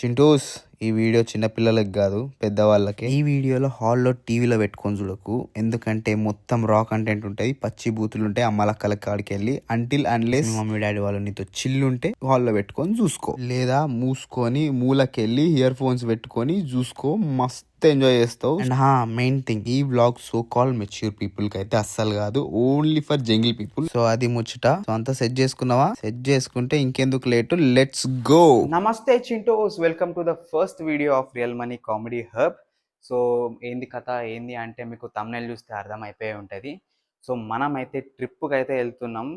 చింటూస్ ఈ వీడియో చిన్నపిల్లలకి కాదు పెద్దవాళ్ళకి. ఈ వీడియోలో హాల్లో టీవీలో పెట్టుకొని చూడకు, ఎందుకంటే మొత్తం రా కంటెంట్ ఉంటుంది, పచ్చి బూతులు ఉంటాయి. అమ్మలక్కల కాడికి వెళ్ళి అంటిల్ అన్లెస్ మమ్మీ డాడీ వాళ్ళు నీతో చిల్లుంటే హాల్లో పెట్టుకొని చూసుకో, లేదా మూసుకొని మూలకెళ్ళి ఇయర్ ఫోన్స్ పెట్టుకొని చూసుకో, మస్తు ఎంజాయ్ చేస్తావు. అండ్ మెయిన్ థింగ్, ఈ vlog so call mature people కి అయితే అస్సలు కాదు, only for jungle people. So అది ముచ్చట. సో అంతా సెట్ చేసుకున్నావా? సెట్ చేసుకుంటే ఇంకెందుకు లేటు, లెట్స్ గో. నమస్తే చింటోస్, welcome to the first video of real money comedy hub. So ఏంది కథ ఏంది అంటే మీకు thumbnail చూస్తే అర్థమైపోయి ఉంటుంది. సో మనమైతే ట్రిప్కి అయితే వెళ్తున్నాం.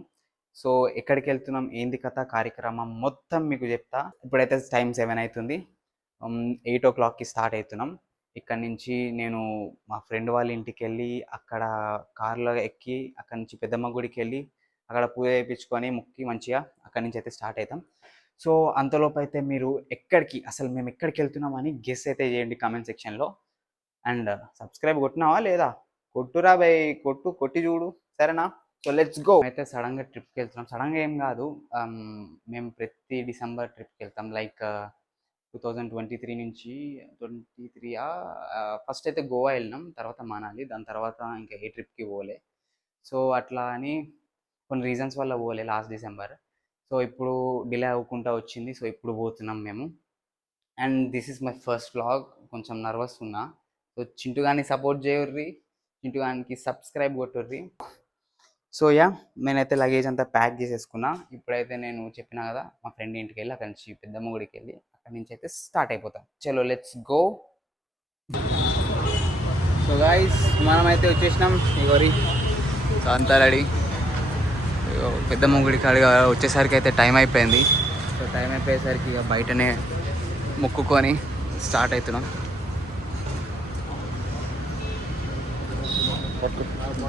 సో ఎక్కడికి వెళ్తున్నాం, ఏంది కథ, కార్యక్రమం మొత్తం మీకు చెప్తా. ఇప్పుడైతే టైం 7 అవుతుంది. 8 o'clockకి స్టార్ట్ అవుతున్నాం. ఇక్కడ నుంచి నేను మా ఫ్రెండ్ వాళ్ళ ఇంటికి వెళ్ళి అక్కడ కార్లో ఎక్కి అక్కడ నుంచి పెద్దమ్మ గుడికి వెళ్ళి అక్కడ పూజ చేయించుకొని ముక్కి మంచిగా అక్కడి నుంచి అయితే స్టార్ట్ అవుతాం. సో అంతలోపు అయితే మీరు అసలు మేము ఎక్కడికి వెళ్తున్నామని గెస్ అయితే చేయండి కామెంట్ సెక్షన్లో. అండ్ సబ్స్క్రైబ్ కొట్టినావా లేదా? కొట్టురా బై, కొట్టి చూడు, సరేనా? So let's go. అయితే సడన్గా ట్రిప్కి వెళ్తున్నాం. సడన్గా ఏం కాదు, మేము ప్రతి డిసెంబర్ ట్రిప్కి వెళ్తాం. లైక్ 2023 నుంచి 23 ఫస్ట్ అయితే గోవా వెళ్ళినాం, తర్వాత మనాలి, దాని తర్వాత ఇంకా ఏ ట్రిప్కి పోలే. సో అట్లా అని కొన్ని రీజన్స్ వల్ల పోలే లాస్ట్ డిసెంబర్. సో ఇప్పుడు డిలే అవ్వకుండా వచ్చింది. సో ఇప్పుడు పోతున్నాం మేము. And this is my first vlog. కొంచెం నర్వస్ ఉన్నా. సో చింటూ గాని సపోర్ట్ చేయుర్రి, చింటూ గానికి సబ్స్క్రైబ్ కొట్టుర్రి. సో నేనైతే లగేజ్ అంతా ప్యాక్ చేసేసుకున్నా. ఇప్పుడైతే నేను చెప్పినా కదా, మా ఫ్రెండ్ ఇంటికి వెళ్ళి అక్కడి నుంచి పెద్దమ్మ గుడికి వెళ్ళి అక్కడి నుంచి అయితే స్టార్ట్ అయిపోతాం. చలో లెట్స్ గో. సో గైస్, మనమైతే వచ్చేసినాం. ఇగోరి అంతా రెడీ. పెద్దమ్మ గుడి కాడిగా వచ్చేసరికి అయితే టైం అయిపోయింది. సో టైం అయిపోయేసరికి ఇక బయటనే మొక్కుకొని స్టార్ట్ అవుతున్నాం.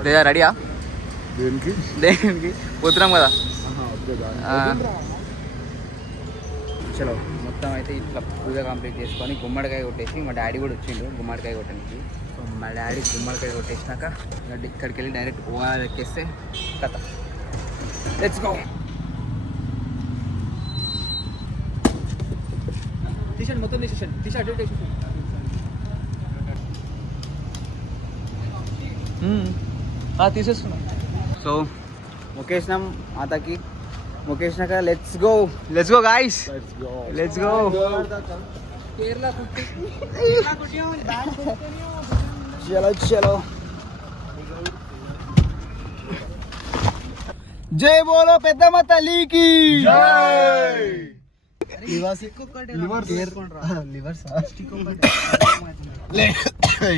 లేదా రెడీయా? దేనికి పోతున్నాం కదా. చలో మొత్తం అయితే ఇట్లా పూజ కంప్లీట్ చేసుకొని గుమ్మడికాయ కొట్టేసి, మా డాడీ కూడా వచ్చిండు గుమ్మడికాయ కొట్టడానికి. సో మా డాడీ గుమ్మడికాయ కొట్టేసినాక ఇక్కడికి వెళ్ళి డైరెక్ట్ ఓవా ఎక్కేస్తే కథ. Let's go. టీషర్ట్ మొత్తం టీషర్ట్ తీసేస్తున్నా. సో మొక్కేసినాం మాతకి. మొక్కేసినాక let's go guys, let's go. చలో జై బోలో పెద్దమ్మ తల్లికి.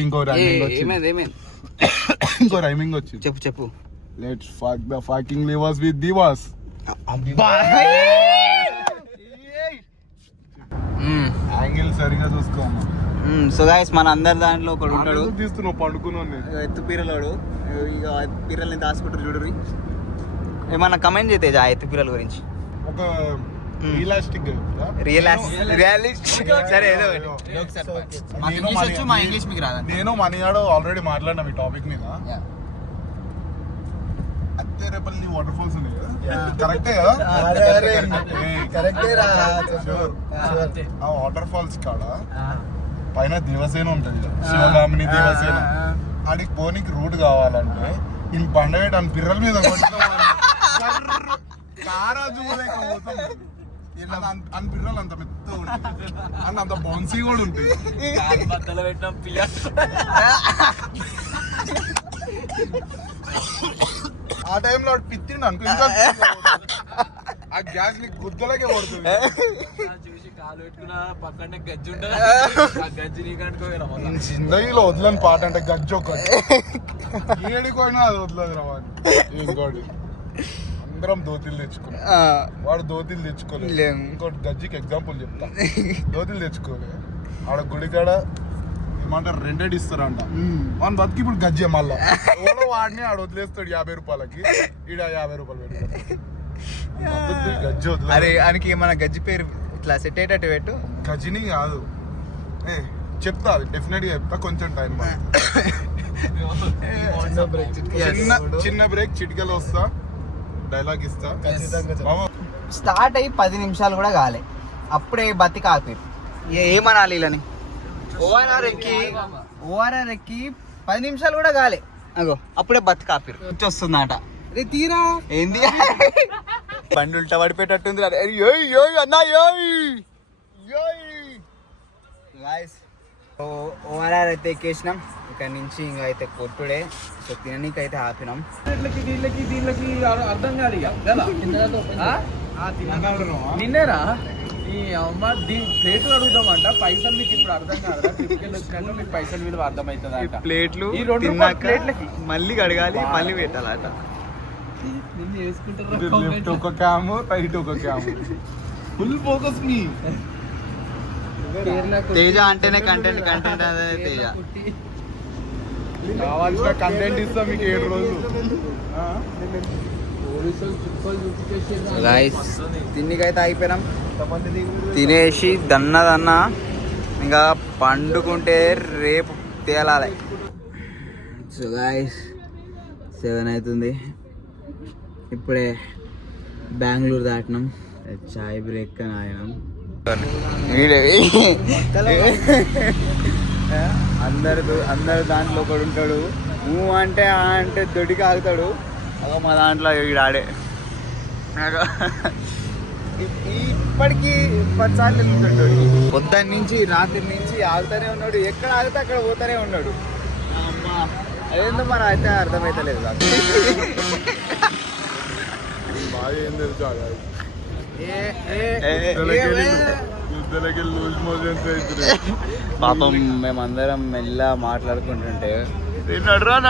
ఇంకో రైమింగ్ వచ్చింది. చెప్పు. Let's fuck the fucking livers with divas. Angle సరిగా చూసుకోమా. సో గైస్, మన అందరి దాంట్లో ఒకడు ఉంటాడు, తీస్తున్నావు పండుకున్నాను, ఎత్తు పీరలోడు. ఇక పీరల్ని దాచుకుంటారు చూడరు. ఏమన్నా కమెంట్ చేస్తే ఆ ఎత్తు పీరల గురించి. ఒక రియలిస్టిక్ సరే ఏదో మా ఇంగ్లీష్ మీకు రాదా? నేను మనీయాడు ఆల్రెడీ మాట్లాడినా ఈ టాపిక్ మీద. అత్తేరేపల్లి వాటర్ ఫాల్స్ ఉన్నాయి కదా, కరెక్టే కదా? ఆ వాటర్ ఫాల్స్ కాడ పైన దేవసేన ఉంటది, శివగామిని దేవసేన. ఆడికి పోనీకి రూట్ కావాలంటే ఈ బండవేట అని పిర్రల మీద అని పిర్రలు అంత మెత్త ఉంటుంది, అంత బౌన్సీ కూడా ఉంటుంది. ఆ టైంలో పిత్తిండు అనుకో, ఇంకా ఆ గ్యాస్ ని గుద్దలకే పడుతుంది. జిందగీలో వదలని పాట అంటే గజ్జి ఒకటి, ఏడిపోయినా అది వదలదు రావాలి. ఇంకోటి అందరం దోతిలు తెచ్చుకున్నాం, వాడు దోతిలు తెచ్చుకోలేదు. ఇంకోటి గజ్జికి ఎగ్జాంపుల్ చెప్తా. దోతిలు తెచ్చుకోలే, ఆడ గుడికాడ ఏమంటారు రెండేడు ఇస్తారంట. మన బతికి ఇప్పుడు గజ్జే మళ్ళా ఎవడో వాడిని ఆడ వదిలేస్తాడు 50 రూపాయలకి, ఈడ 50 రూపాయలు పెట్టి గజ్జి వదిలే. అరే ఆయనకి మన గజ్జి పేరు ఇట్లా సెట్ అయ్యేటట్టు పెట్టు. గజ్జిని కాదు చెప్తా, అది డెఫినెట్ గా చెప్తా, కొంచెం టైం. చిన్న బ్రేక్ చిటికలు వస్తా, డైలాగ్ ఇస్తా. స్టార్ట్ అయ్యి 10 నిమిషాలు కూడా కాలే, అప్పుడే బతికి ఆపి ఏమనాలి ఇలాని ఓఆర్ఆర్ ఎక్కి 10 నిమిషాలు కూడా కాలే అగో అప్పుడే బతుకాపిరు వస్తుందట అరే తీరా ఏంది బండి ఉల్టా పడిపోయేటట్టుంది ఓఆర్ఆర్ అయితే ఎక్కేసినాం ఇక్కడ నుంచి ఇంకా అయితే కొట్టుడే సో తిననీకి అయితే ఆపినాం దీనికి అర్థం కాదు ఇక నిన్నేరా ఈ అమ్మ ప్లేట్లు అడుగుతామంట పైసలు మీకు ఇప్పుడు అర్థం కాదు ట్రిప్కి వచ్చినట్టు మీకు పైసలు విలువ అర్థమవుతుంది ప్లేట్లు ఈ 2 ప్లేట్లకి మళ్ళీ కడగాలి మళ్ళీ పెట్టాలట నిన్ను వేసుకుంటారు లెఫ్ట్ ఒక క్యామ్ రైట్ ఒక క్యామ్ ఫుల్ ఫోకస్ మీ తేజ అంటేనే కంటెంట్ అదే తేజ కావాల్సిన కంటెంట్ ఇస్తాం మీకు 7 రోజులు తిండికైతే అయిపోయినాం తినేసి దన్న ఇంకా పండుకుంటే రేపు తేలాలి సో గాయస్ 7 అవుతుంది ఇప్పుడే బెంగళూరు దాటినాం చాయ్ బ్రేక్ అని ఆగినాం అందరు దాంట్లో ఒకడు ఉంటాడు నువ్వు అంటే అంటే దొడ్డికి ఆగుతాడు అదో మా దాంట్లో ఈడాడే ఇప్పటికీ 10 సార్లు వెళ్తుంటాడు పొద్దున్న నుంచి రాత్రి నుంచి ఆగుతూనే ఉన్నాడు ఎక్కడ ఆగితే అక్కడ పోతూనే ఉన్నాడు అమ్మా అదేందో మరి అయితే అర్థమైతలేదు బాగా ఏం తెలుసు పాపం మేమందరం మెల్ల మాట్లాడుకుంటుంటే నడరా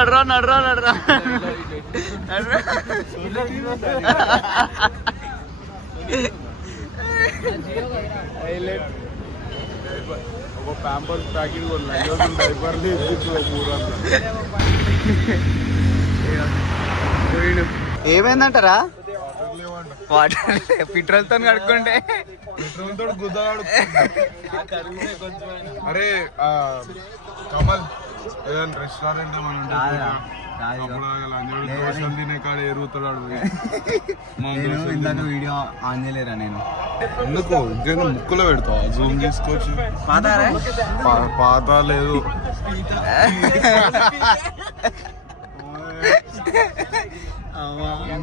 ఒక ప్యాంపర్స్ ప్యాకెట్ ఏమైందంటారా వాటర్ పెట్రోల్ తో కడుక్కుంటే పెట్రోల్ తోడు గుద్దగాడు అరే కమల్ ఏదైనా రెస్టారెంట్ దోశలు తినే కాడ ఎరుగుతాడు ఇందాక వీడియో ఆన్ చేయలేరా నేను ఎందుకు ఇంకేదో ముక్కులో పెడతావా జూమ్ చేసుకోవచ్చు పాత లేదు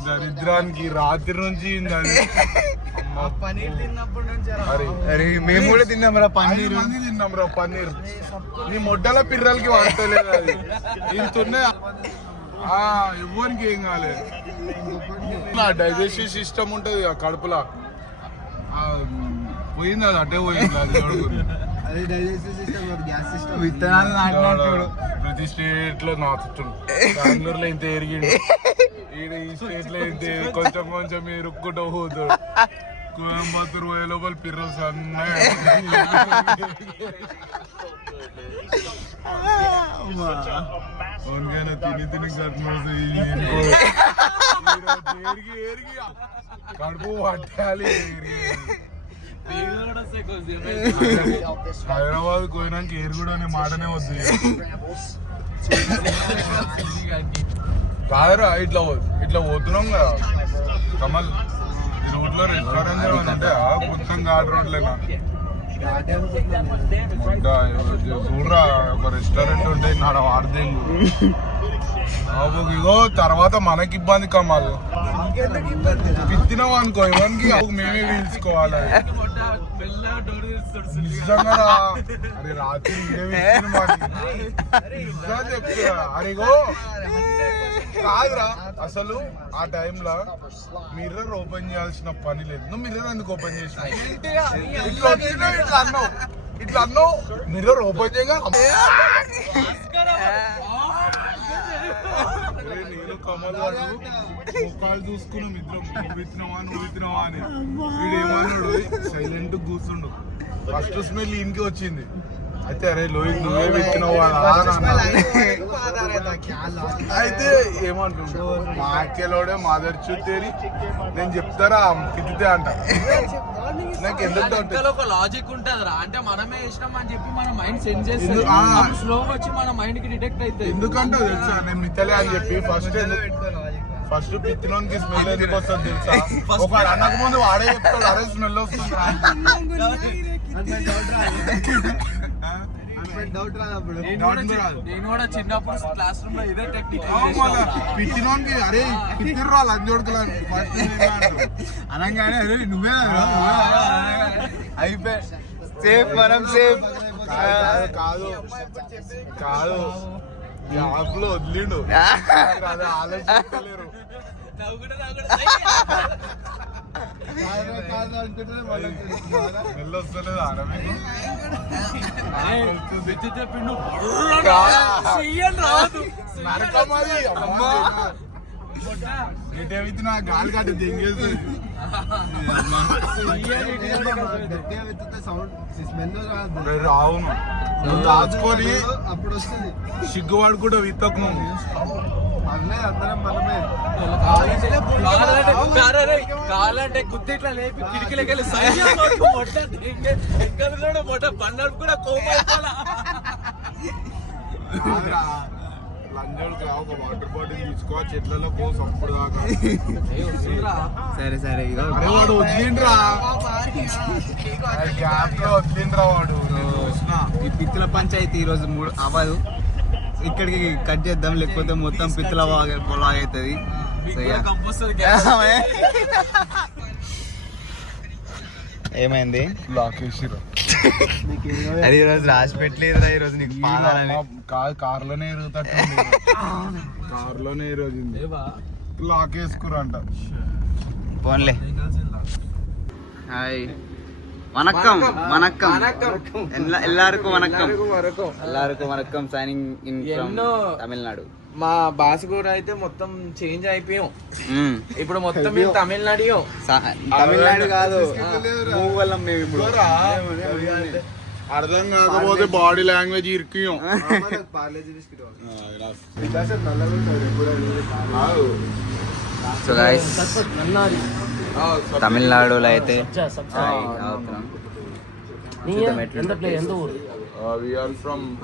దరిద్రానికి రాత్రి నుంచి పన్నీర్ తిన్నప్పటి నుంచి అరే మేము కూడా తిన్నాంరా పన్నీర్ నీ మొడ్డల పిర్రలకి వాడతలేదు అది ఇంతున్నా ఎవ్వరికి ఏం కాలేదు డైజెస్టివ్ సిస్టమ్ ఉంటుంది కడుపులో పోయింది అది అడ్డే పోయింది అది డైజెస్టివ్ సిస్టమ్ గ్యాస్ సిస్టమ్ విత్తనాలు నాటినట్టు ప్రతి స్టేట్ లో నాటుతుండు బెంగళూరులో ఇంత ఎరిగిండు ఈడ ఈ స్టేట్ లో ఇంత కొంచెం ఇరుక్కుంటూ పోతాడు కోయంబత్తూరు పోయే లోపల పిర్రలు సన్నగా తిని కడుపు పట్టాలి హైదరాబాద్ పోయినాక ఏరు కూడా అనే మాటనే వద్దు కాదరా ఇట్లా పోతున్నాం కదా కమల్ ఈ రోడ్లో రెస్టారెంట్ ఉంటాయా మొత్తం ఘాట్ రోడ్లేనా చూడరా ఒక రెస్టారెంట్ ఉంటే నాడ వాడదేంగు ఇగో తర్వాత మనకి ఇబ్బంది కమ్మాలి పిత్తినాం అనుకో ఇవన్నీ మేమే పీల్చుకోవాలి నిజంగా అరే రాత్రి చెప్తున్నా అరేగో కాదురా అసలు ఆ టైంలో మిర్రర్ ఓపెన్ చేయాల్సిన పని లేదు నువ్వు మిర్రర్ ఎందుకు ఓపెన్ చేసినావు ఇట్లా అన్నావు మిర్రర్ ఓపెన్ చేయగా నేను కమల్ గారు ముఖాలు చూసుకున్నాం ఇద్దరం నువ్వు విత్తినవా అని వీడేమన్నాడు సైలెంట్ కూర్చుండు ఫస్ట్ స్మెల్ ఇంటికి వచ్చింది అయితే అరే లోహిత్ నువ్వే విత్తినవా అయితే ఏమంటుండు మా అక్కేలోడే మాదర్ చూతేరి నేను చెప్తారా పిచ్చితే అంట నాకు ఎందుకు డౌట్ ఒక లాజిక్ ఉంటదిరా అంటే మనమే ఇష్టం అని చెప్పి మన మైండ్ సెన్స్ చేస్తుంది స్లోగా వచ్చి మన మైండ్ కి డిటెక్ట్ అవుతుంది ఎందుకంటే తెలుసా నేను మిత్తలే అని చెప్పి ఫస్ట్ పిత్తిలోనికి స్మెల్ ఎందుకు వస్తుంది తెలుసా ఒక అనక ముందు వాడే చెప్తాడు అరే స్మెల్ వస్తుంది నేను కూడా చిన్నప్పుడు క్లాస్ రూమ్ లో ఇదే టెక్నిక్ పిచ్చినోనికి అరే పిచ్చిర్రా లంజోడుకులు అనగానే అరే నువ్వే అయిపోయి సేఫ్ మనం సేఫ్. కాదు కాదు యాప్ లో వదిలిండు అదే ఆలోచించలేరు. వెళ్ళొస్తలేదు ఆడమే చెప్పిండు నా గాలి కట్టి దెంగేస్తుంది. అవును నువ్వు దాచుకొని అప్పుడు వస్తుంది. సిగ్గువాడు కూడా విత్తకు నువ్వు. అందరం మనమే. కావాలంటే గుద్ది ఇట్లా లేపి కిటికీలకి వెళ్ళి మొట్ట బండలు కూడా కోపాలా. లంజోడుకు ఒక వాటర్ బాటిల్ తీసుకో చెట్లలో కోసం అప్పుడు దాకా. సరే సరే ఇక అరే వాడు వదిలిండ్రా గ్యాప్ లో వదిలిండ్రా వాడు. నేను చూసిన. ఈ పిత్తుల పంచాయతీ ఈరోజు అవ్వదు, ఇక్కడికి కట్ చేద్దాం లేకపోతే మొత్తం పిత్తుల లాగ్ అవుతుంది. ఏమైంది? లాకేసిరా అది ఈరోజు రాసి పెట్టలేదురా, ఈరోజు నీకు పాదాలని. కాదు కార్లోనే ఎరుగుతట్టు కార్లోనే ఎరోజింది. లాక్ వేసుకురంట. పోన్లే. హాయ్ వనక్కం వనక్కం ఎల్లారుకు వనక్కం ఎల్లారుకు వనక్కం సైనింగ్ ఇన్ ఫ్రమ్ తమిళనాడు. మా భాష కూడా అయితే మొత్తం చేంజ్ అయిపోయాం. ఇప్పుడు మొత్తం మేము తమిళనాడు. తమిళనాడు కాదు మూవల్లం మేము ఇప్పుడు. అర్థం కాకపోతే బాడీ లాంగ్వేజ్ ఇరికియం. సో గైస్ తమిళనాడులో అయితే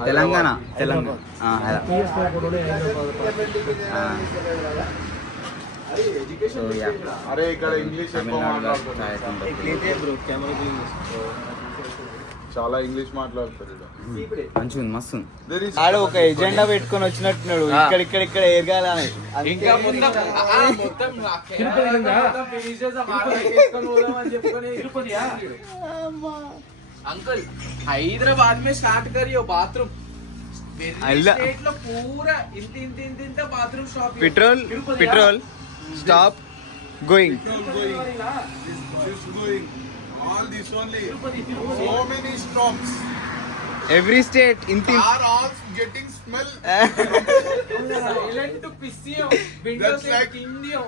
తెలంగాణ తెలంగాణ అరే ఇక్కడ ఇంగ్లీష్ చాలా ఇంగ్లీష్ మాట్లాడతారు. మంచిగా మస్తు ఆడ ఒక ఎజెండా పెట్టుకొని వచ్చినట్టున్నాడు. ఇక్కడ ఎరగాలని ఇంకా अंकल हैदराबाद में स्टार्ट करियो बाथरूम स्टेट लो पूरा इंत bathroom stop petrol stop going all this only so many stops every state are all getting smell silent to pissiyo windows like indio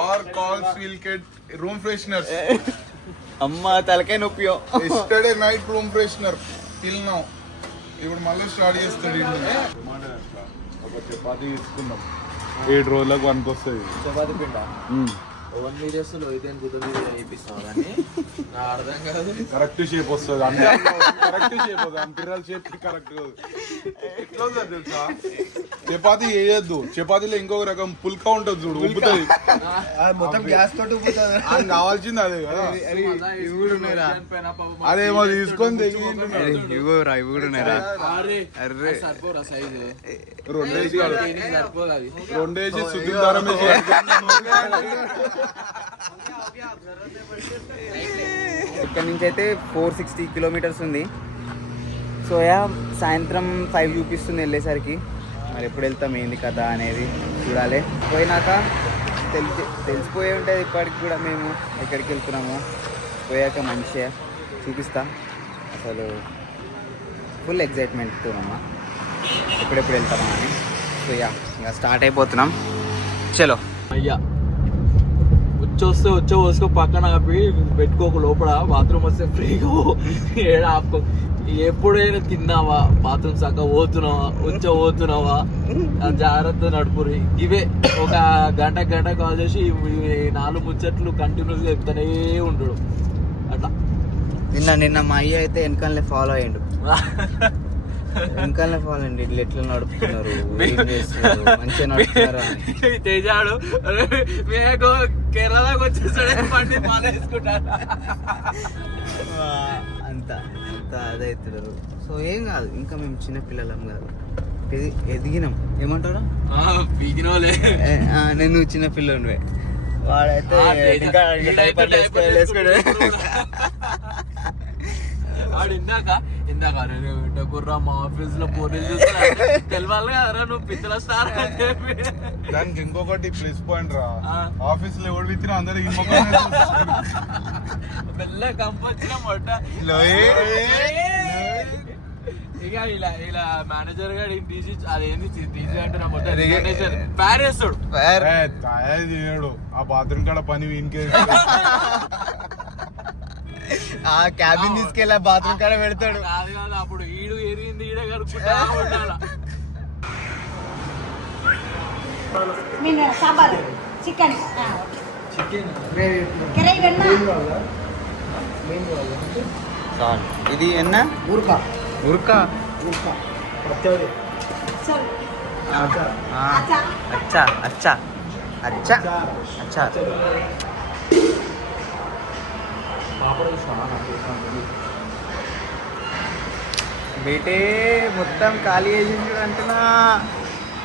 or calls will get room fresheners. అమ్మ తలకాయ నొప్పియో. yesterday night room freshener till now ఇప్పుడు మళ్ళీ start చేస్తాడు. ఒక చపాతీ తీసుకున్నాం 7 రోజులకు వస్తుంది. చపాతీ పిండ ఓవన్ వీడియోస్ లో అయితే గుద్ద వీడియో వేపిస్తాం కానీ నా అర్థం కాదు. కరెక్ట్ షేప్ వస్తుంది అంటే కరెక్ట్ షేప్ వస్తుంది అంపిరల్ షేప్ కరెక్ట్ ఎట్లా ఉంటుంది తెలుసా? చపాతీ వేయద్దు, చపాతీలో ఇంకొక రకం పుల్కా ఉంటుంది చూడు, ఉబ్బుతుంది. మొత్తం గ్యాస్ తోటి ఉబ్బుతుంది. అది కావాల్సింది అదే కదా. అదేమో తీసుకొని తెగి ఇవ్వరా ఇవి కూడా ఉన్నారా? అర్రే సరిపోరా సైజు రెండేసి సుద్దిదారం వేసి ఇక్కడ నుంచి అయితే 460 కిలోమీటర్స్ ఉంది. సో యా సాయంత్రం 5 చూపిస్తుంది వెళ్ళేసరికి. మరి ఎప్పుడు వెళ్తాం ఏంది కదా అనేది చూడాలి. పోయినాక తెలిసిపోయి ఉంటుంది ఇప్పటికి కూడా మేము ఎక్కడికి వెళ్తున్నాము. పోయాక మంచిగా చూపిస్తా. అసలు ఫుల్ ఎగ్జైట్మెంట్తో అమ్మా ఎప్పుడెప్పుడు వెళ్తామా అని. సో యా ఇంకా స్టార్ట్ అయిపోతున్నాం. చలో అయ్యా వచ్చి పోసుకో పక్కన ఆపి పెట్టుకోకు, లోపల బాత్రూమ్ వస్తే ఫ్రీగా ఏడా ఆపుకో. ఎప్పుడైనా తిన్నావా, బాత్రూమ్ సక్క పోతున్నావా జాగ్రత్త నడుపురి. ఇవే ఒక గంట కాల్ చేసి 4 ముచ్చట్లు కంటిన్యూస్గా చెప్తానే ఉంటాడు అట్లా. నిన్న మా అయ్య అయితే వెనకాలనే ఫాలో అయ్యిండు. వెనకాల పోవాలండి ఇట్లా ఎట్లా నడుపుతున్నారు ఏం చేస్తున్నారు మంచిగా నడుపుతున్నారు అని తేజాడు మేము కేరళకి వచ్చేసాడు పండి మాల వేసుకుంటారు. అంత అంత అదవుతున్నారు. సో ఏం కాదు, ఇంకా మేము చిన్నపిల్లలం కాదు, ఎదిగినాం. ఏమంటారా పీకినోలే నేను చిన్నపిల్లనివే. వాడైతే వాడు ఇందాక గుర్రా మా ఆఫీస్ లో పోలీసు తెలవాలి కదరా నువ్వు పిత్తల స్టార్ అని చెప్పి. దానికి ఇంకొకటి ప్లస్ పాయింట్ రా, ఆఫీస్ లో ఎవడు విత్తినా అందరికి మెల్ల కంపొచ్చిన మొట్ట ఇక ఇలా మేనేజర్ గారు తీసి అదేంది తీసి అంటే నా మొట్ట ప్యార్ వేస్తాడు. చేయడు ఆ బాత్రూమ్ కాడ పని వీనికే. ఆ క్యాబిన్ తీసుకెళ్ళి బాత్రూమ్ కాడ పెడతాడు. కాదు కాదు అప్పుడు ఈడు ఎరిగింది ఈడ కడుక్కుంటా ఉండాల. సాంబార్ చికెన్ ఇది ఎన్న ఉరకా ఉరకా అచ్చా అచ్చా అచ్చా అచ్చా. బేటే మొత్తం ఖాళీ చేసిండు అంటున్నా.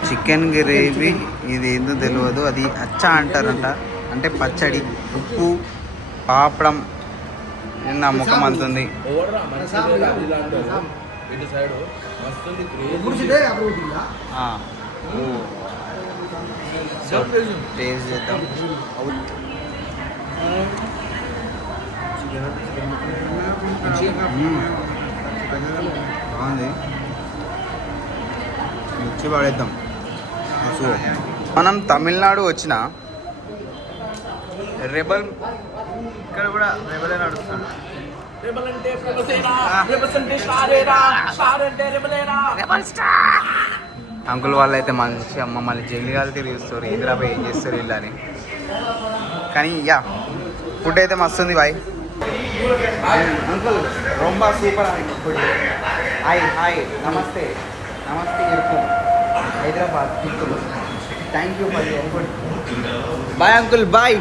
చికెన్ గ్రేవీ ఇది ఏందో తెలియదు, అది అచ్చా అంటారంట, అంటే పచ్చడి, ఉప్పు, పాపడం. నా ముఖం అంతుంది. టేస్ట్ చేద్దాం. బాగుంది, మిర్చి పడేద్దాం. మనం తమిళనాడు వచ్చిన రెబల్, ఇక్కడ కూడా రెబలే నడుస్తున్నాడు. అంకుల్ వాళ్ళు అయితే మంచి మమ్మల్ని జైలుగాలు తిరిగిస్తారు, హైదరాబాద్ ఏం చేస్తారు ఇలా అని. కానీ యా ఫుడ్ అయితే మస్తు ఉంది బాయ్. అంకుల్ రొంబా సూపర్ ఫుడ్. హాయ్ హాయ్ నమస్తే నమస్తే ఇరుకు Hyderabad. Thank you for your food. Bye uncle bye.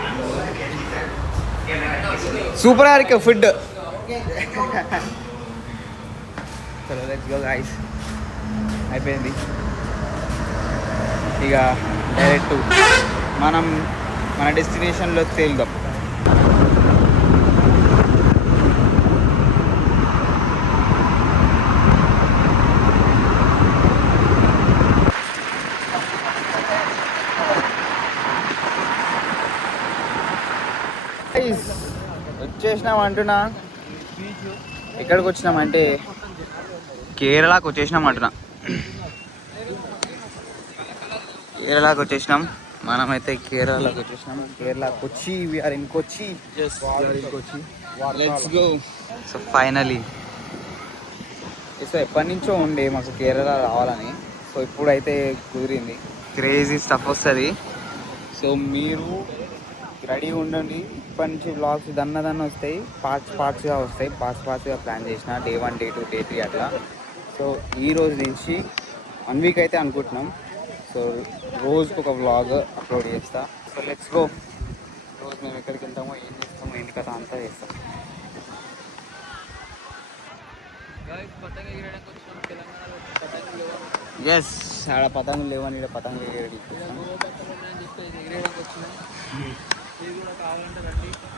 Super RK food. చలో లెట్స్ గో గైస్. అయిపోయింది ఇక డైరెక్ట్ మనం మన డెస్టినేషన్లో తేలుదాం. వచ్చేసినాం అంటున్నా. ఎక్కడికి వచ్చినామంటే కేరళకు వచ్చేసినాం అంటున్నా. కేరళకు వచ్చేసినాం మనమైతే. కేరళకు వచ్చేసినాం. Kerala Kochi, we are in Kochi. Let's go. So finally so ఎప్పటి నుంచో ఉండే మాకు కేరళ రావాలని. సో ఇప్పుడైతే కుదిరింది. క్రేజీ స్టఫ్ వస్తుంది. సో మీరు రెడీ ఉండండి. ఇప్పటి నుంచి బ్లాగ్స్ దన్న వస్తాయి, పార్ట్స్గా వస్తాయి. పార్ట్స్గా ప్లాన్ చేసిన డే 1 డే 2 డే 3 అట్లా. సో ఈ రోజు నుంచి 1 వీక్ అయితే అనుకుంటున్నాం. సో రోజుకు ఒక వ్లాగ్ అప్లోడ్ చేస్తా. So let's go. రోజు మేము ఎక్కడికి వెళ్తామో, ఏం చేస్తామో, ఏంటి కథ అంతా చేస్తాం. ఎస్ ఆడ పతంగులు లేవని ఇక్కడ పతంగులు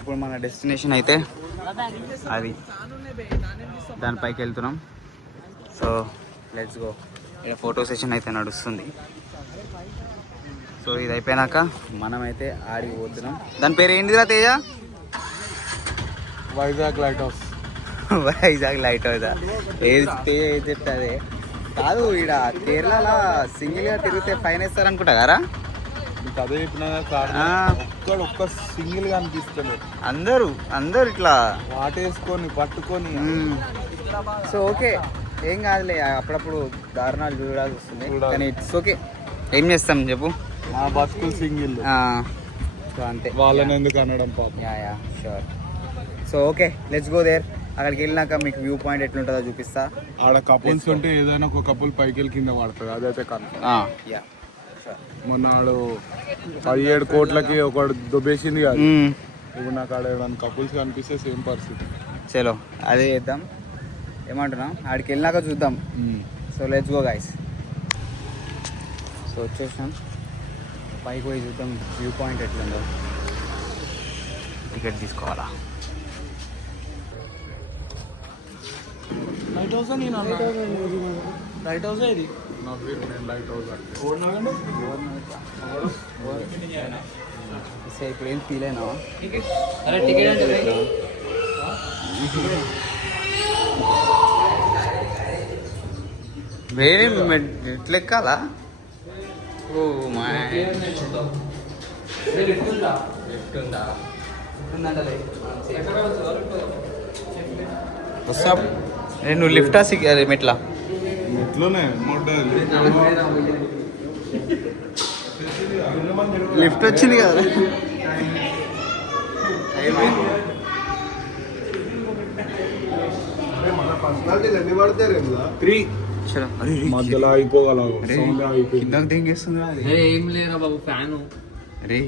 ఇప్పుడు మన డెస్టినేషన్ అయితే అది, దానిపైకి వెళ్తున్నాం. So let's go. ఇక్కడ ఫోటో సెషన్ అయితే నడుస్తుంది. సో ఇది అయిపోయినాక మనమైతే ఆడికి పోతున్నాం. దాని పేరు ఏంటిదిరా Teja? Vizag lighthouse. Vizag lighthouse. ఏది తేజ ఏది చెప్తే అదే కాదు. ఇక్కడ కేరళలో సింగిల్గా తిరిగితే ఫైన్ వేస్తారు అనుకుంటా కదా. అదే ఒక్క సింగిల్ గా అనిపిస్తలేదు. అందరూ ఇట్లా వాటేసుకొని పట్టుకొని. సో ఓకే ఏం కాదులే, అప్పుడప్పుడు దారుణాలు చూడాల్సి వస్తుంది, కానీ ఇట్స్ ఓకే. ఏం చేస్తాం చెప్పు, మా బతుకులు సింగిల్. సో అంతే, వాళ్ళని ఎందుకు అనడం పాపం. Yeah sure. So okay let's go there. అక్కడికి వెళ్ళినాక మీకు వ్యూ పాయింట్ ఎట్లుంటుందో చూపిస్తా. ఆడ కపుల్స్ ఉంటే ఏదైనా ఒక కపుల్ పైకి వెళ్ళి కింద పడుతుంది, అదైతే కన్ఫర్మ్. యా మొన్న ఆడు 17 కోట్లకి ఒకడు దుబ్బేసింది కాదు, ఇప్పుడు నాకు ఆడ ఏమైనా కపుల్స్ కనిపిస్తే సేమ్ పరిస్థితి. చలో అదే చేద్దాం. ఏమంటున్నా ఆడికి వెళ్ళినాక చూద్దాం. So let's go guys. So వచ్చేసాం, పైకి పోయి చూద్దాం వ్యూ పాయింట్ ఎట్లుందో. టికెట్ తీసుకోవాలా? లైట్ హౌస్ లైట్ హౌస్ ఇది నా పేరు నేను లైట్ హౌస్ అంటే ఇప్పుడు ఏం ఫీల్ అయినా అరే టికెట్ అంటే వేరే ఎట్లా ఎక్కాలా? ఓ మా వస్తా. నువ్వు లిఫ్టా అదే మెట్లా? ఎట్లనే లిఫ్ట్ వచ్చింది కదా. ఎన్ని పడతారు మధ్యలో అయిపోగలవు కిందకు దింగేస్తుంది అది. ఏం లేరా బాబు ఫ్యాను. అరే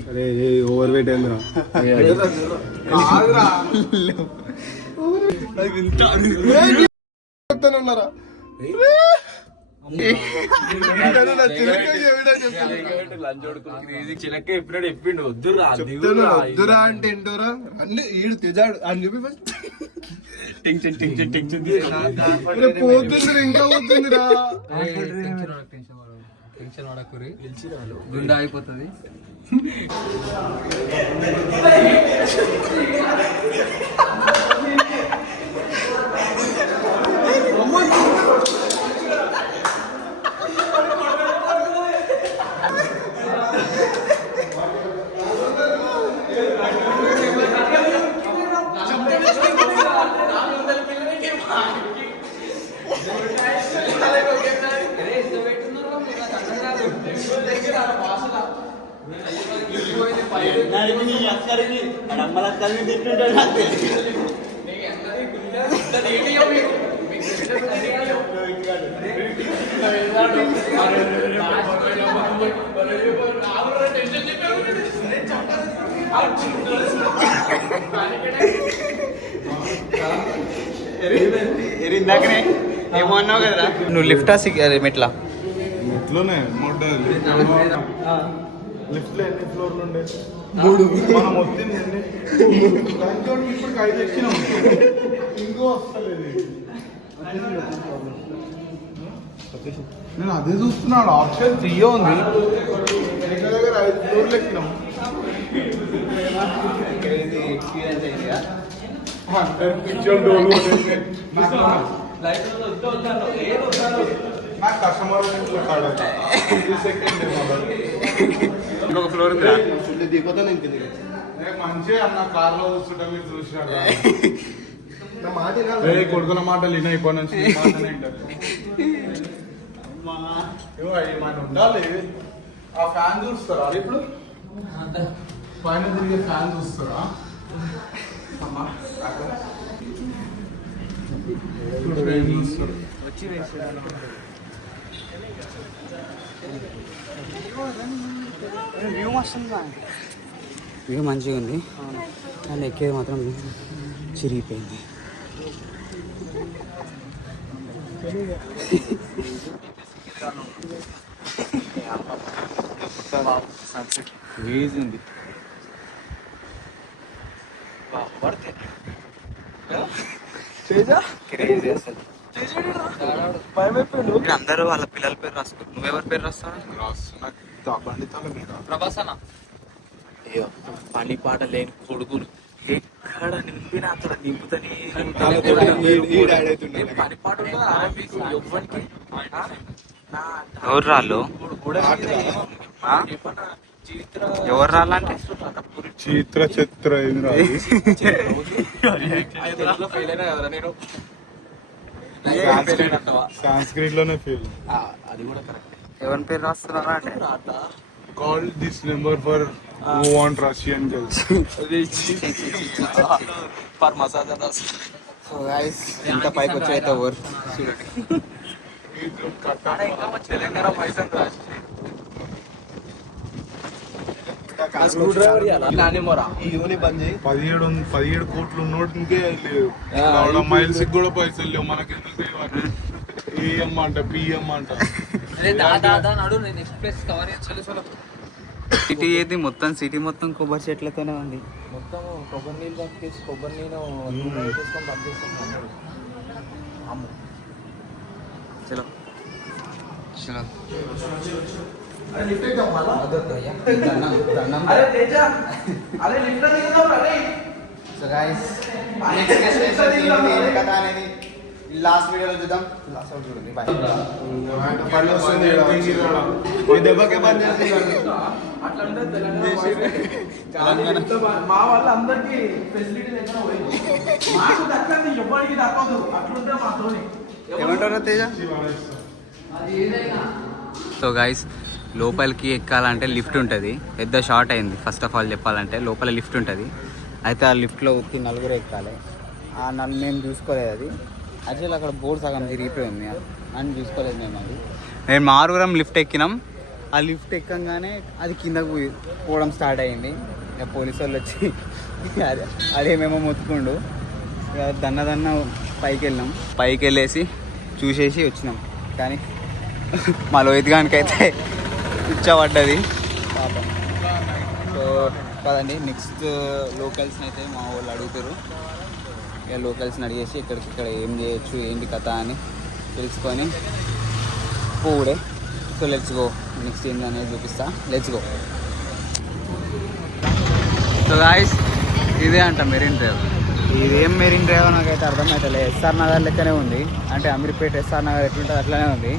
ఓవర్ వెయిట్ ఏందిరా? ఉన్నారా చిలక ఎప్పుడు చెప్పిండు వద్దురా వద్దురా అంటే ఏంటోరా అన్ని ఈడు తెజాడు అని చెప్పి పోతుంది ఇంకా పోతుందిరా. టెన్షన్ పడకురి, గుండె అయిపోతుంది. ఇందాకనే ఏమో అన్నావు కదరా. నువ్వు లిఫ్టా అదే మెట్లా? ఎట్లనే లిఫ్ట్ లో ఎన్ని ఫ్లోర్లు ఉండే? 3. మనం వచ్చింది ఇప్పుడు 5 ఎక్కినాం, ఇంకో వస్తలేదు. నేను అదే చూస్తున్నాడు, ఆప్షన్ 3 ఉంది. దగ్గర 5 ఫ్లోర్లు ఎక్కినాం. నాకు కస్టమర్ ఇంకొక ఫ్లోర్ ఉందా? దిగిపోతా నేను మంచిగా అన్న కార్లో కూర్చుంటా, మీరు చూసినారు. నా మాట కొడుకుల మాటలు వినా ఇప్పటి నుంచి ఉండాలి. ఆ ఫ్యాన్ చూస్తారా ఇప్పుడు? పైన తిరిగే ఫ్యాన్ చూస్తారా? వ్యూ మస్తుంది, వ్యూ మంచిగా ఉంది కానీ ఎక్కేది మాత్రం చిరిగిపోయింది. క్రేజీ ఉంది. క్రేజీ అసలు. అందరూ వాళ్ళ పిల్లల పేరు రాసుకో. నువ్వెవరి పేరు రాస్తావు? ప్రభాస్ అన్న పని పాట లేని కొడుకులు ఎక్కడ నింపినా అక్కడ నింపుతని పని పాట ఎవ్వరికి. ఎవరు రాళ్ళు? ఎవరు రాళ్ళంటే చిత్ర ఫెయిల్ అయినా కదా నేను. సాంస్క్రిట్ లోనే ఫెయిల్. అది కూడా కరెక్ట్. ఎవరి పేరు రాస్తున్నారా అంటే Call this number for who want Russian girls. For masala dosa. So guys ఇంత పైకి వచ్చి అయితే ఓవర్ ఈ యూని బంద్ చేయి 17 కోట్లు ఉన్నోటికే లేవు మైల్స్ కూడా పైసలు లేవు మనకి ఏఎం అంట పిఎం అంట సిటీ అయితే మొత్తం సిటీ మొత్తం కొబ్బరి చెట్లతోనే ఉంది. మొత్తం కొబ్బరి నీళ్ళు పంపించేసి కొబ్బరి నీళ్ళు తీసుకొని పంపిస్తాం. చలో చలో సో గైస్ నెక్స్ట్ కథ అనేది లాస్ట్ వీడియోలో చూద్దాం. లాస్ట్ అవుట్ చూడండి బాయ్. దెబ్బకే బంద్ చేస్తుంది. మా వాళ్ళ అందరికి ఫెసిలిటీ దగ్గర పోయింది. మాకు దక్కని ఎవరికి దక్కదు. అట్లుంటే మాతోని ఏమంటారు తేజ? సో గైస్ లోపలికి ఎక్కాలంటే లిఫ్ట్ ఉంటుంది. పెద్ద షార్ట్ అయింది. ఫస్ట్ ఆఫ్ ఆల్ చెప్పాలంటే లోపల లిఫ్ట్ ఉంటుంది. అయితే ఆ లిఫ్ట్లో ఉత్తి నలుగురు ఎక్కాలి. ఆ మేము చూసుకోలేదు. అది యాక్చువల్లీ అక్కడ బోర్డు సగం తిరిగిపోయి ఉంది అని చూసుకోలేదు మేము. అది మేము ఆరుగురం లిఫ్ట్ ఎక్కినాం. ఆ లిఫ్ట్ ఎక్కగానే అది కిందకు పోవడం స్టార్ట్ అయ్యింది. ఇక పోలీసు వాళ్ళు వచ్చి అదేమేమో మొత్తుకుండు. ఇక దన్న పైకి వెళ్ళాం. పైకి వెళ్ళేసి చూసేసి వచ్చినాం. కానీ మా లోహిత్ గానికి అయితే పిచ్చబడ్డది పాపం. సో కాదండి నెక్స్ట్ లోకల్స్ని అయితే మా వాళ్ళు అడుగుతారు. ఇక లోకల్స్ని అడిగేసి ఇక్కడ ఏం చేయొచ్చు ఏంటి కథ అని తెలుసుకొని పోవుడే. So let's go. నెక్స్ట్ ఏంటి అనేది చూపిస్తా. Let's go. సో గాయస్ ఇదే అంట మెరీన్ డ్రైవ్. ఇదేం మెరీన్ డ్రైవ్ నాకైతే అర్థమవుతలే. ఎస్ఆర్ నగర్ లెక్కనే ఉంది. అంటే అమీర్పేట ఎస్ఆర్ నగర్ ఎట్లుంటుంది అట్లనే ఉంది.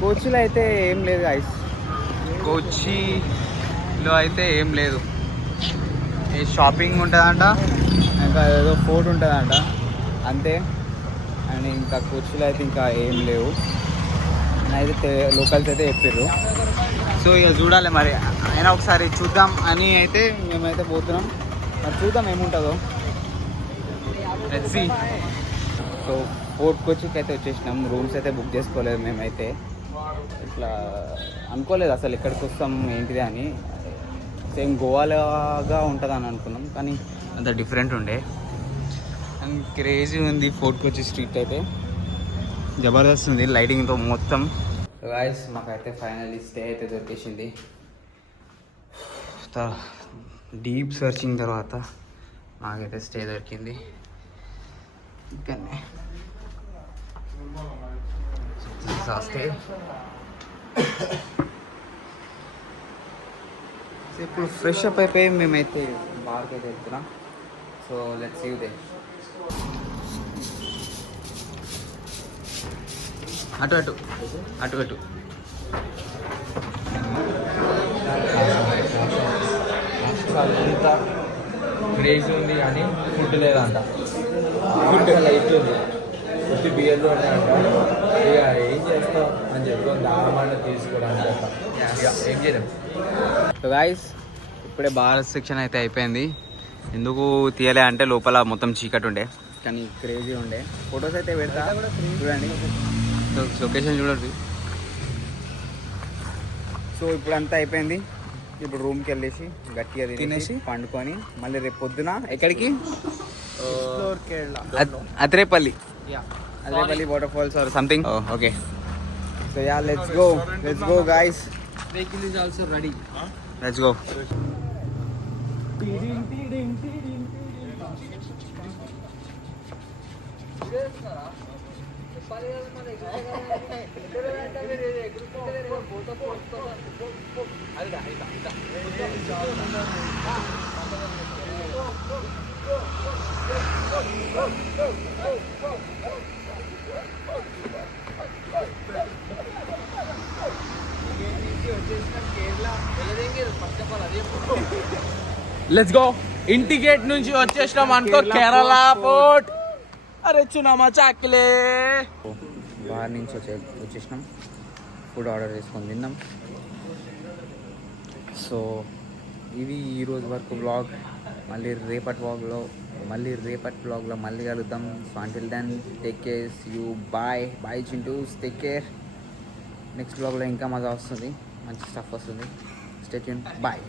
కోచిలో అయితే ఏం లేదు గాయస్. కోచిలో అయితే ఏం లేదు. ఈ షాపింగ్ ఉంటుందంట, ఇంకా ఏదో ఫోర్ట్ ఉంటుందంట అంతే. అండ్ ఇంకా కోచిలో అయితే ఇంకా ఏం లేవు అయితే లోకల్స్ అయితే చెప్పారు. సో ఇక చూడాలి మరి. అయినా ఒకసారి చూద్దాం అని అయితే మేమైతే పోతున్నాం. మరి చూద్దాం ఏముంటుందో. Let's see. సో ఫోర్ట్ కోచికి అయితే వచ్చేసినాం. రూమ్స్ అయితే బుక్ చేసుకోలేదు మేమైతే. ఇట్లా అనుకోలేదు అసలు ఎక్కడికి వస్తాం ఏంటిది అని. సేమ్ గోవాలాగా ఉంటుందని అనుకున్నాం కానీ అంత డిఫరెంట్ ఉండే. అండ్ క్రేజీ ఉంది ఫోర్ట్ కోచి స్ట్రీట్ అయితే. జబర్దస్త్ ఉంది లైటింగ్తో మొత్తం. గాయస్ మాకైతే ఫైనల్లీ స్టే అయితే దొరికేసింది. డీప్ సర్చింగ్ తర్వాత మాకైతే స్టే దొరికింది. ఇక్కడనే స్టే. ఇప్పుడు ఫ్రెష్ అప్ అయిపోయి మేమైతే బార్కి అయితే వెళ్తున్నాం. So let's see they. అటు అటు అటు అటు క్రేజీ ఉంది కానీ ఫుడ్ లేదంట. ఫుడ్ లైట్ ఉంది. ఫుడ్ బియ్యంలో ఉన్నాయంట. ఇక ఏం చేస్తాం అని చెప్పుకొని దారమాన తీసుకోవడానికి ఇక ఏం చేయలేం. సో గాయస్ ఇప్పుడే బార్ సెక్షన్ అయితే అయిపోయింది. ఎందుకు తీయలే అంటే లోపల మొత్తం చీకటి ఉండే కానీ క్రేజీ ఉండే. ఫొటోస్ అయితే పెడతా చూడండి. సో లొకేషన్ చూడండి. సో ఇప్పుడు అంతా అయిపోయింది. ఇప్పుడు రూమ్కి వెళ్ళేసి గట్టిగా తినేసి పండుకొని మళ్ళీ రేపు పొద్దున ఎక్కడికి Athirappilly waterfalls or something. Okay so ya let's go guys. Vehicle is also ready. Let's go. Let's go. ఇంటి గేట్ నుంచి వచ్చేసినాం అనుకో కేరళ పోర్ట్. అరే చునామా చాకిలే. బార్ నుంచి వచ్చేసినాం. ఫుడ్ ఆర్డర్ చేసుకొని తిన్నాం. సో ఇది ఈరోజు వరకు వ్లాగ్. మళ్ళీ రేపటి వ్లాగ్లో మళ్ళీ రేపటి బ్లాగ్లో మళ్ళీ కలుద్దాం. So until then take care, you bye చింటూస్, టేక్ కేర్. నెక్స్ట్ బ్లాగ్లో ఇంకా మజా వస్తుంది, మంచి స్టఫ్ వస్తుంది. Stay tune, bye.